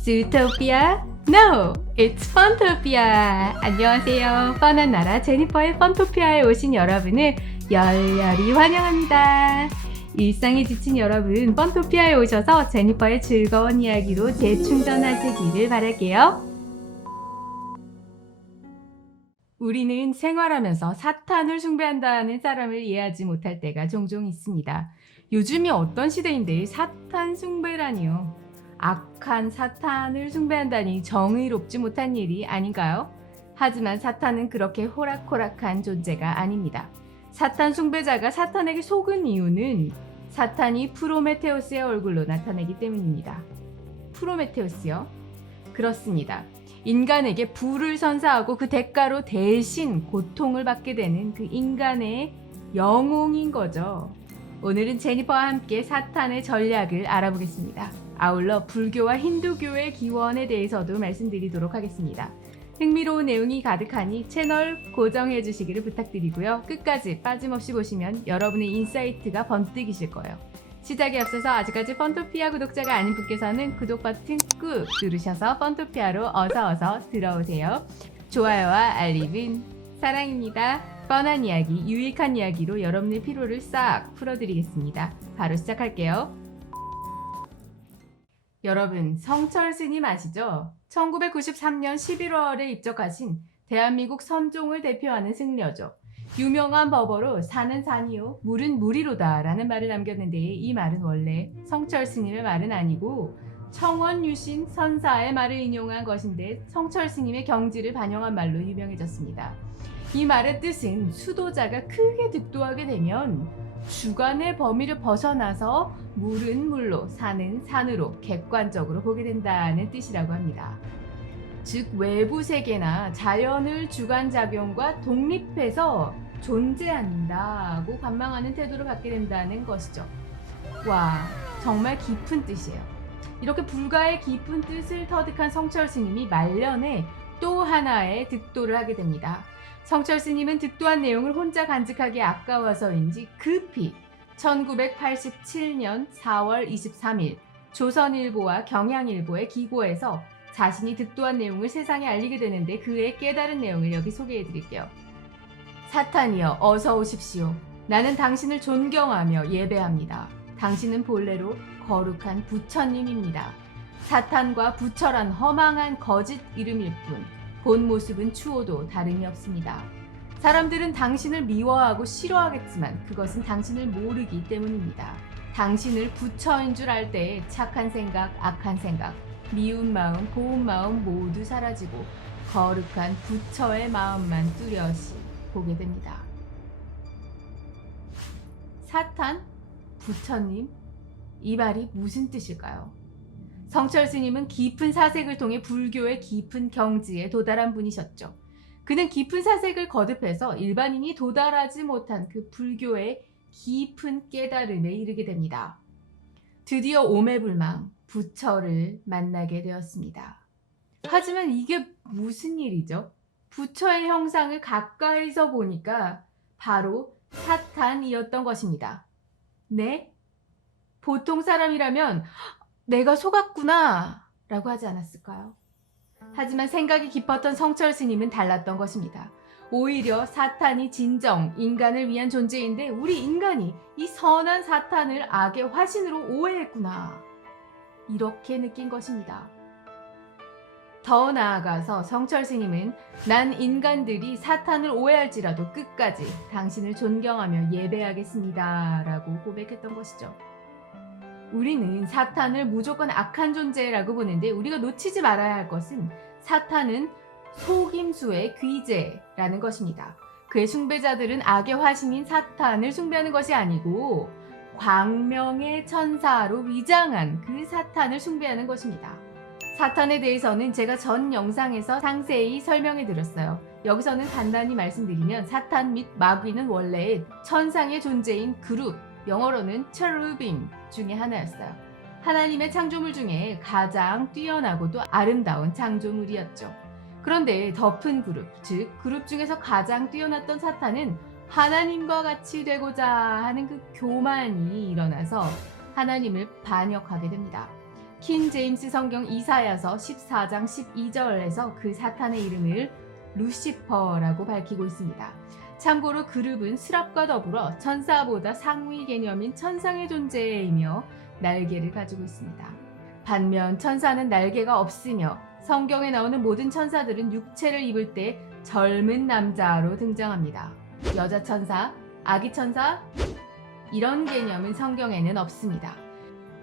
Zootopia? No, it's Funtopia. 안녕하세요. 뻔한 나라 제니퍼의 펀토피아에 오신 여러분을 열렬히 환영합니다. 일상에 지친 여러분, 펀토피아에 오셔서 제니퍼의 즐거운 이야기로 재충전하시기를 바랄게요. 우리는 생활하면서 사탄을 숭배한다는 사람을 이해하지 못할 때가 종종 있습니다. 요즘이 어떤 시대인데 사탄 숭배라니요. 악한 사탄을 숭배한다니 정의롭지 못한 일이 아닌가요? 하지만 사탄은 그렇게 호락호락한 존재가 아닙니다. 사탄 숭배자가 사탄에게 속은 이유는 사탄이 프로메테우스의 얼굴로 나타내기 때문입니다. 프로메테우스요? 그렇습니다. 인간에게 불을 선사하고 그 대가로 대신 고통을 받게 되는 그 인간의 영웅인 거죠. 오늘은 제니퍼와 함께 사탄의 전략을 알아보겠습니다. 아울러 불교와 힌두교의 기원에 대해서도 말씀드리도록 하겠습니다. 흥미로운 내용이 가득하니 채널 고정해 주시기를 부탁드리고요. 끝까지 빠짐없이 보시면 여러분의 인사이트가 번뜩이실 거예요. 시작에 앞서서 아직까지 펀토피아 구독자가 아닌 분께서는 구독 버튼 꾹 누르셔서 펀토피아로 어서 들어오세요. 좋아요와 알림은 사랑입니다. 뻔한 이야기, 유익한 이야기로 여러분의 피로를 싹 풀어드리겠습니다. 바로 시작할게요. 여러분, 성철 스님 아시죠? 1993년 11월에 입적하신 대한민국 선종을 대표하는 승려죠. 유명한 법어로 산은 산이요 물은 물이로다 라는 말을 남겼는데 이 말은 원래 성철 스님의 말은 아니고 청원유신 선사의 말을 인용한 것인데 성철 스님의 경지를 반영한 말로 유명해졌습니다. 이 말의 뜻은 수도자가 크게 득도하게 되면 주관의 범위를 벗어나서 물은 물로 산은 산으로 객관적으로 보게 된다는 뜻이라고 합니다. 즉 외부 세계나 자연을 주관작용과 독립해서 존재한다고 관망하는 태도를 갖게 된다는 것이죠. 와, 정말 깊은 뜻이에요. 이렇게 불가의 깊은 뜻을 터득한 성철 스님이 말년에 또 하나의 득도를 하게 됩니다. 성철 스님은 득도한 내용을 혼자 간직하기 아까워서인지 급히 1987년 4월 23일 조선일보와 경향일보에 기고해서 자신이 득도한 내용을 세상에 알리게 되는데 그의 깨달은 내용을 여기 소개해 드릴게요. 사탄이여 어서 오십시오. 나는 당신을 존경하며 예배합니다. 당신은 본래로 거룩한 부처님입니다. 사탄과 부처란 허망한 거짓 이름일 뿐 본 모습은 추호도 다름이 없습니다. 사람들은 당신을 미워하고 싫어하겠지만 그것은 당신을 모르기 때문입니다. 당신을 부처인 줄 알 때 착한 생각, 악한 생각, 미운 마음, 고운 마음 모두 사라지고 거룩한 부처의 마음만 뚜렷이 보게 됩니다. 사탄? 부처님? 이 말이 무슨 뜻일까요? 성철 스님은 깊은 사색을 통해 불교의 깊은 경지에 도달한 분이셨죠. 그는 깊은 사색을 거듭해서 일반인이 도달하지 못한 그 불교의 깊은 깨달음에 이르게 됩니다. 드디어 오매불망 부처를 만나게 되었습니다. 하지만 이게 무슨 일이죠? 부처의 형상을 가까이서 보니까 바로 사탄이었던 것입니다. 네? 보통 사람이라면 내가 속았구나 라고 하지 않았을까요? 하지만 생각이 깊었던 성철 스님은 달랐던 것입니다. 오히려 사탄이 진정 인간을 위한 존재인데 우리 인간이 이 선한 사탄을 악의 화신으로 오해했구나 이렇게 느낀 것입니다. 더 나아가서 성철 스님은 난 인간들이 사탄을 오해할지라도 끝까지 당신을 존경하며 예배하겠습니다 라고 고백했던 것이죠. 우리는 사탄을 무조건 악한 존재라고 보는데 우리가 놓치지 말아야 할 것은 사탄은 속임수의 귀재라는 것입니다. 그의 숭배자들은 악의 화신인 사탄을 숭배하는 것이 아니고 광명의 천사로 위장한 그 사탄을 숭배하는 것입니다. 사탄에 대해서는 제가 전 영상에서 상세히 설명해 드렸어요. 여기서는 간단히 말씀드리면 사탄 및 마귀는 원래 천상의 존재인 그룹, 영어로는 체루빔 중에 하나였어요. 하나님의 창조물 중에 가장 뛰어나고도 아름다운 창조물이었죠. 그런데 덮은 그룹, 즉 그룹 중에서 가장 뛰어났던 사탄은 하나님과 같이 되고자 하는 그 교만이 일어나서 하나님을 반역하게 됩니다. 킹 제임스 성경 이사야서 14장 12절에서 그 사탄의 이름을 루시퍼라고 밝히고 있습니다. 참고로 그룹은 스랍과 더불어 천사보다 상위 개념인 천상의 존재이며 날개를 가지고 있습니다. 반면 천사는 날개가 없으며 성경에 나오는 모든 천사들은 육체를 입을 때 젊은 남자로 등장합니다. 여자 천사, 아기 천사 이런 개념은 성경에는 없습니다.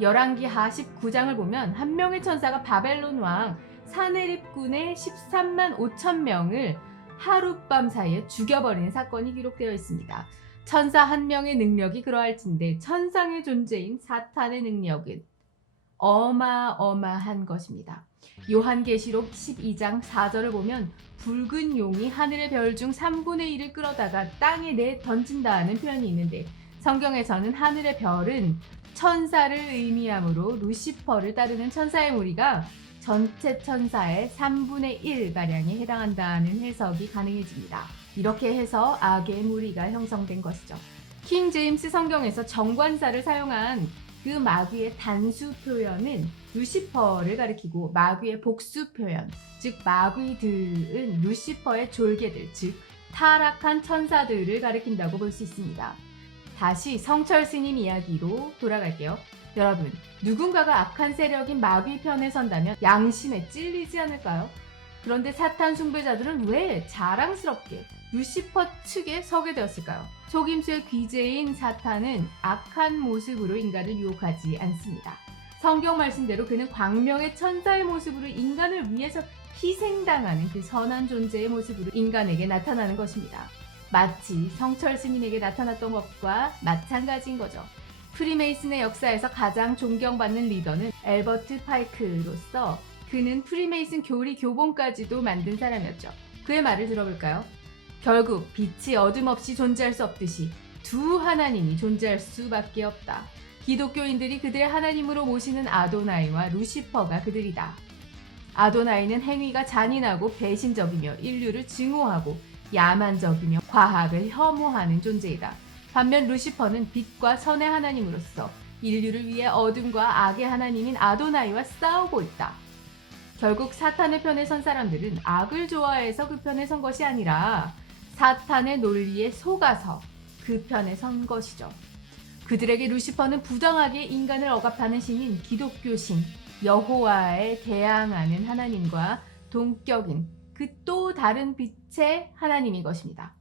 열왕기하 19장을 보면 한 명의 천사가 바벨론 왕 사네립군의 13만 5천 명을 하룻밤 사이에 죽여버리는 사건이 기록되어 있습니다. 천사 한 명의 능력이 그러할진데 천상의 존재인 사탄의 능력은 어마어마한 것입니다. 요한계시록 12장 4절을 보면 붉은 용이 하늘의 별 중 3분의 1을 끌어다가 땅에 던진다는 표현이 있는데 성경에서는 하늘의 별은 천사를 의미하므로 루시퍼를 따르는 천사의 무리가 전체 천사의 3분의 1가량에 해당한다는 해석이 가능해집니다. 이렇게 해서 악의 무리가 형성된 것이죠. 킹 제임스 성경에서 정관사를 사용한 그 마귀의 단수 표현은 루시퍼를 가리키고 마귀의 복수 표현, 즉 마귀들은 루시퍼의 졸개들, 즉 타락한 천사들을 가리킨다고 볼 수 있습니다. 다시 성철 스님 이야기로 돌아갈게요. 여러분, 누군가가 악한 세력인 마귀 편에 선다면 양심에 찔리지 않을까요? 그런데 사탄 숭배자들은 왜 자랑스럽게 루시퍼 측에 서게 되었을까요? 속임수의 귀재인 사탄은 악한 모습으로 인간을 유혹하지 않습니다. 성경 말씀대로 그는 광명의 천사의 모습으로 인간을 위해서 희생당하는 그 선한 존재의 모습으로 인간에게 나타나는 것입니다. 마치 성철 스님에게 나타났던 것과 마찬가지인 거죠. 프리메이슨의 역사에서 가장 존경받는 리더는 엘버트 파이크로서 그는 프리메이슨 교리 교본까지도 만든 사람이었죠. 그의 말을 들어볼까요? 결국 빛이 어둠 없이 존재할 수 없듯이 두 하나님이 존재할 수밖에 없다. 기독교인들이 그들의 하나님으로 모시는 아도나이와 루시퍼가 그들이다. 아도나이는 행위가 잔인하고 배신적이며 인류를 증오하고 야만적이며 과학을 혐오하는 존재이다. 반면 루시퍼는 빛과 선의 하나님으로서 인류를 위해 어둠과 악의 하나님인 아도나이와 싸우고 있다. 결국 사탄의 편에 선 사람들은 악을 좋아해서 그 편에 선 것이 아니라 사탄의 논리에 속아서 그 편에 선 것이죠. 그들에게 루시퍼는 부당하게 인간을 억압하는 신인 기독교 신 여호와에 대항하는 하나님과 동격인 그 또 다른 빛의 하나님인 것입니다.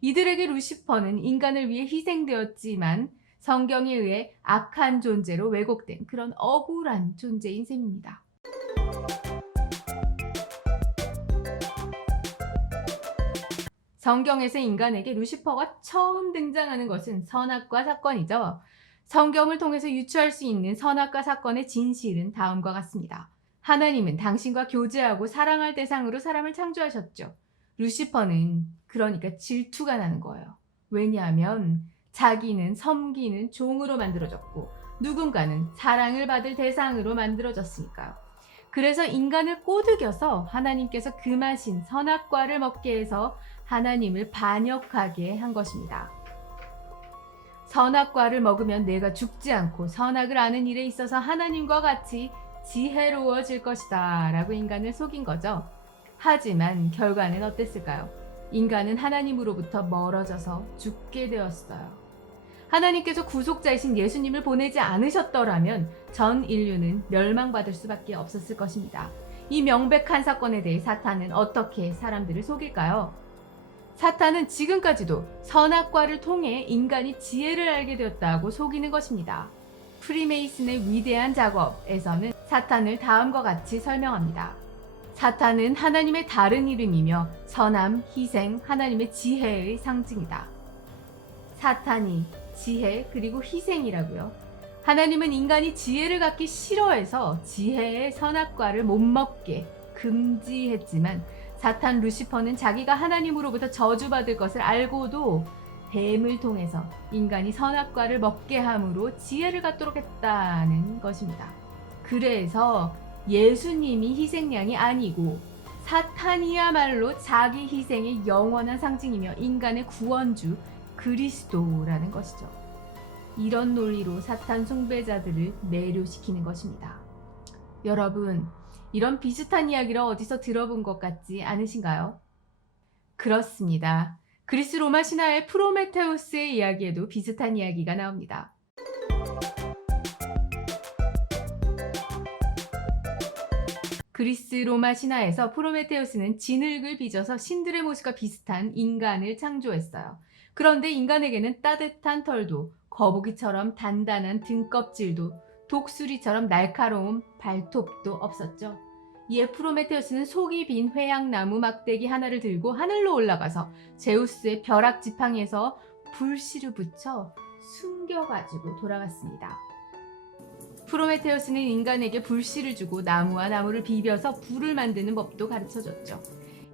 이들에게 루시퍼는 인간을 위해 희생되었지만 성경에 의해 악한 존재로 왜곡된 그런 억울한 존재인 셈입니다. 성경에서 인간에게 루시퍼가 처음 등장하는 것은 선악과 사건이죠. 성경을 통해서 유추할 수 있는 선악과 사건의 진실은 다음과 같습니다. 하나님은 당신과 교제하고 사랑할 대상으로 사람을 창조하셨죠. 루시퍼는 그러니까 질투가 나는 거예요. 왜냐하면 자기는 섬기는 종으로 만들어졌고 누군가는 사랑을 받을 대상으로 만들어졌으니까요. 그래서 인간을 꼬드겨서 하나님께서 금하신 선악과를 먹게 해서 하나님을 반역하게 한 것입니다. 선악과를 먹으면 내가 죽지 않고 선악을 아는 일에 있어서 하나님과 같이 지혜로워질 것이다 라고 인간을 속인 거죠. 하지만 결과는 어땠을까요? 인간은 하나님으로부터 멀어져서 죽게 되었어요. 하나님께서 구속자이신 예수님을 보내지 않으셨더라면 전 인류는 멸망받을 수밖에 없었을 것입니다. 이 명백한 사건에 대해 사탄은 어떻게 사람들을 속일까요? 사탄은 지금까지도 선악과를 통해 인간이 지혜를 알게 되었다고 속이는 것입니다. 프리메이슨의 위대한 작업에서는 사탄을 다음과 같이 설명합니다. 사탄은 하나님의 다른 이름이며 선함, 희생, 하나님의 지혜의 상징이다. 사탄이 지혜 그리고 희생이라고요. 하나님은 인간이 지혜를 갖기 싫어해서 지혜의 선악과를 못 먹게 금지했지만 사탄 루시퍼는 자기가 하나님으로부터 저주받을 것을 알고도 뱀을 통해서 인간이 선악과를 먹게 함으로 지혜를 갖도록 했다는 것입니다. 그래서 예수님이 희생양이 아니고 사탄이야말로 자기 희생의 영원한 상징이며 인간의 구원주 그리스도라는 것이죠. 이런 논리로 사탄 숭배자들을 매료시키는 것입니다. 여러분, 이런 비슷한 이야기를 어디서 들어본 것 같지 않으신가요? 그렇습니다. 그리스 로마 신화의 프로메테우스의 이야기에도 비슷한 이야기가 나옵니다. 그리스 로마 신화에서 프로메테우스는 진흙을 빚어서 신들의 모습과 비슷한 인간을 창조했어요. 그런데 인간에게는 따뜻한 털도, 거북이처럼 단단한 등껍질도, 독수리처럼 날카로운 발톱도 없었죠. 이에 프로메테우스는 속이 빈 회양나무 막대기 하나를 들고 하늘로 올라가서 제우스의 벼락 지팡이에서 불씨를 붙여 숨겨가지고 돌아갔습니다. 프로메테우스는 인간에게 불씨를 주고 나무와 나무를 비벼서 불을 만드는 법도 가르쳐줬죠.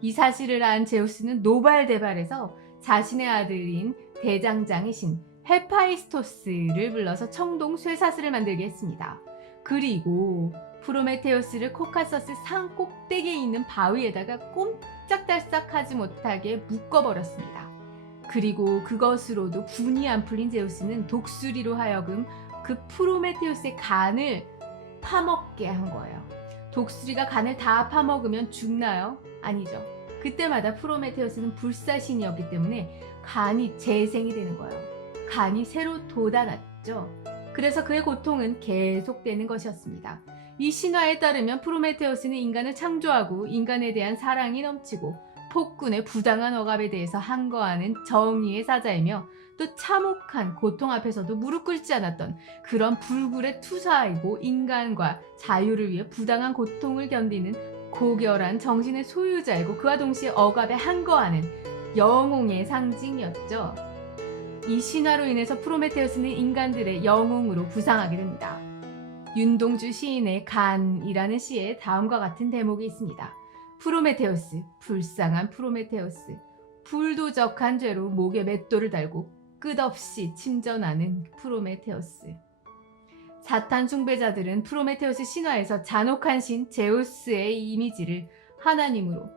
이 사실을 안 제우스는 노발대발해서 자신의 아들인 대장장의 신 헤파이스토스를 불러서 청동 쇠사슬을 만들게 했습니다. 그리고 프로메테우스를 코카서스 산 꼭대기에 있는 바위에다가 꼼짝달싹하지 못하게 묶어버렸습니다. 그리고 그것으로도 분이 안 풀린 제우스는 독수리로 하여금 그 프로메테우스의 간을 파먹게 한 거예요. 독수리가 간을 다 파먹으면 죽나요? 아니죠. 그때마다 프로메테우스는 불사신이었기 때문에 간이 재생이 되는 거예요. 간이 새로 돋아났죠. 그래서 그의 고통은 계속되는 것이었습니다. 이 신화에 따르면 프로메테우스는 인간을 창조하고 인간에 대한 사랑이 넘치고 폭군의 부당한 억압에 대해서 항거하는 정의의 사자이며 또 참혹한 고통 앞에서도 무릎 꿇지 않았던 그런 불굴의 투사이고 인간과 자유를 위해 부당한 고통을 견디는 고결한 정신의 소유자이고 그와 동시에 억압에 항거하는 영웅의 상징이었죠. 이 신화로 인해서 프로메테우스는 인간들의 영웅으로 부상하게 됩니다. 윤동주 시인의 간이라는 시에 다음과 같은 대목이 있습니다. 프로메테우스, 불쌍한 프로메테우스, 불도적한 죄로 목에 맷돌을 달고 끝없이 침전하는 프로메테우스. 사탄 숭배자들은 프로메테우스 신화에서 잔혹한 신 제우스의 이미지를 하나님으로,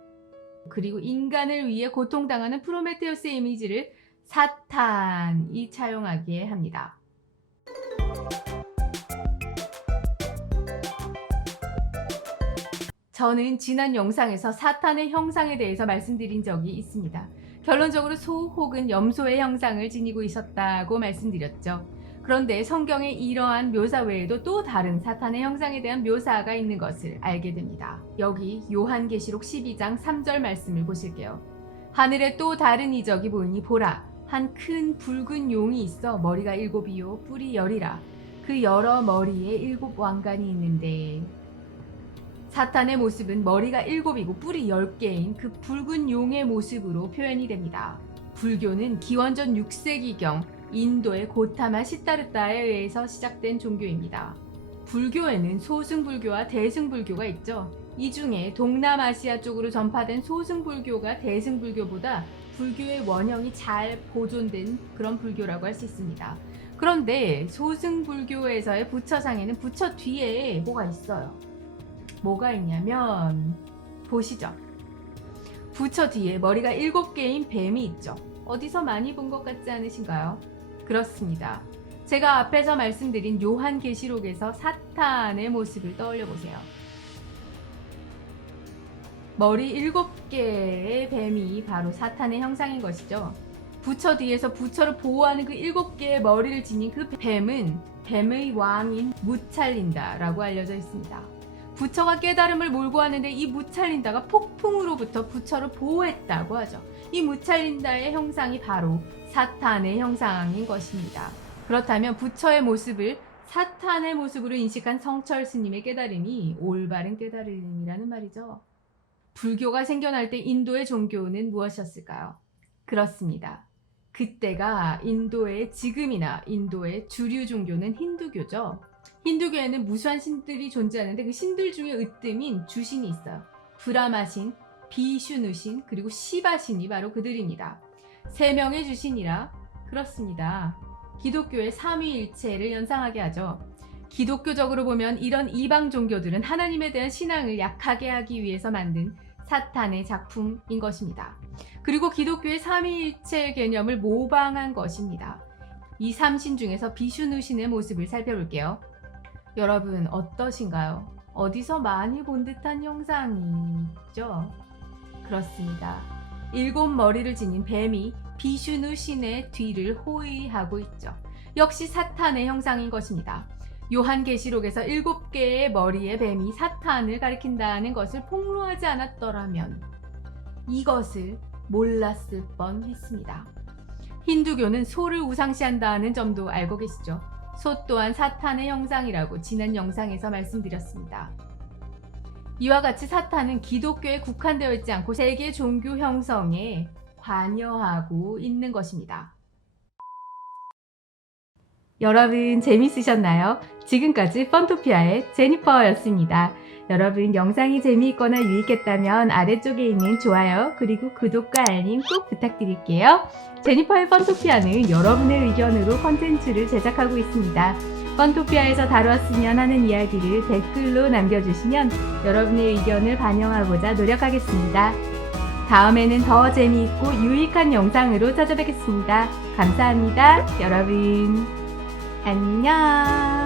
그리고 인간을 위해 고통당하는 프로메테우스의 이미지를 사탄이 차용하게 합니다. 저는 지난 영상에서 사탄의 형상에 대해서 말씀드린 적이 있습니다. 결론적으로 소 혹은 염소의 형상을 지니고 있었다고 말씀드렸죠. 그런데 성경에 이러한 묘사 외에도 또 다른 사탄의 형상에 대한 묘사가 있는 것을 알게 됩니다. 여기 요한계시록 12장 3절 말씀을 보실게요. 하늘에 또 다른 이적이 보이니 보라, 한 큰 붉은 용이 있어 머리가 7이요 뿔이 10이라. 그 여러 머리에 7 왕관이 있는데, 사탄의 모습은 머리가 7이고 뿔이 10개인 그 붉은 용의 모습으로 표현이 됩니다. 불교는 기원전 6세기경 인도의 고타마 시타르타에 의해서 시작된 종교입니다. 불교에는 소승불교와 대승불교가 있죠. 이 중에 동남아시아 쪽으로 전파된 소승불교가 대승불교보다 불교의 원형이 잘 보존된 그런 불교라고 할 수 있습니다. 그런데 소승불교에서의 부처상에는 부처 뒤에 뭐가 있어요. 뭐가 있냐면 보시죠. 부처 뒤에 머리가 7개인 뱀이 있죠. 어디서 많이 본 것 같지 않으신가요? 그렇습니다. 제가 앞에서 말씀드린 요한계시록에서 사탄의 모습을 떠올려 보세요. 머리 7개의 뱀이 바로 사탄의 형상인 것이죠. 부처 뒤에서 부처를 보호하는 그 7개의 머리를 지닌 그 뱀은 뱀의 왕인 무찰린다라고 알려져 있습니다. 부처가 깨달음을 몰고 하는데 이 무찰린다가 폭풍으로부터 부처를 보호했다고 하죠. 이 무찰린다의 형상이 바로 사탄의 형상인 것입니다. 그렇다면 부처의 모습을 사탄의 모습으로 인식한 성철 스님의 깨달음이 올바른 깨달음이라는 말이죠. 불교가 생겨날 때 인도의 종교는 무엇이었을까요? 그렇습니다. 그때가 인도의 지금이나 인도의 주류 종교는 힌두교죠. 힌두교에는 무수한 신들이 존재하는데 그 신들 중에 으뜸인 주신이 있어요. 브라마신, 비슈누신, 그리고 시바신이 바로 그들입니다. 3명의 주신이라 그렇습니다. 기독교의 삼위일체를 연상하게 하죠. 기독교적으로 보면 이런 이방 종교들은 하나님에 대한 신앙을 약하게 하기 위해서 만든 사탄의 작품인 것입니다. 그리고 기독교의 삼위일체 개념을 모방한 것입니다. 이 3신 중에서 비슈누신의 모습을 살펴볼게요. 여러분 어떠신가요? 어디서 많이 본 듯한 형상이 있죠? 그렇습니다. 7머리를 지닌 뱀이 비슈누 신의 뒤를 호위하고 있죠. 역시 사탄의 형상인 것입니다. 요한계시록에서 7개의 머리의 뱀이 사탄을 가리킨다는 것을 폭로하지 않았더라면 이것을 몰랐을 뻔했습니다. 힌두교는 소를 우상시한다는 점도 알고 계시죠? 소 또한 사탄의 형상이라고 지난 영상에서 말씀드렸습니다. 이와 같이 사탄은 기독교에 국한되어 있지 않고 세계 종교 형성에 관여하고 있는 것입니다. 여러분 재밌으셨나요? 지금까지 펀토피아의 제니퍼였습니다. 여러분 영상이 재미있거나 유익했다면 아래쪽에 있는 좋아요 그리고 구독과 알림 꼭 부탁드릴게요. 제니퍼의 펀토피아는 여러분의 의견으로 컨텐츠를 제작하고 있습니다. 펀토피아에서 다루었으면 하는 이야기를 댓글로 남겨주시면 여러분의 의견을 반영하고자 노력하겠습니다. 다음에는 더 재미있고 유익한 영상으로 찾아뵙겠습니다. 감사합니다. 여러분 안녕.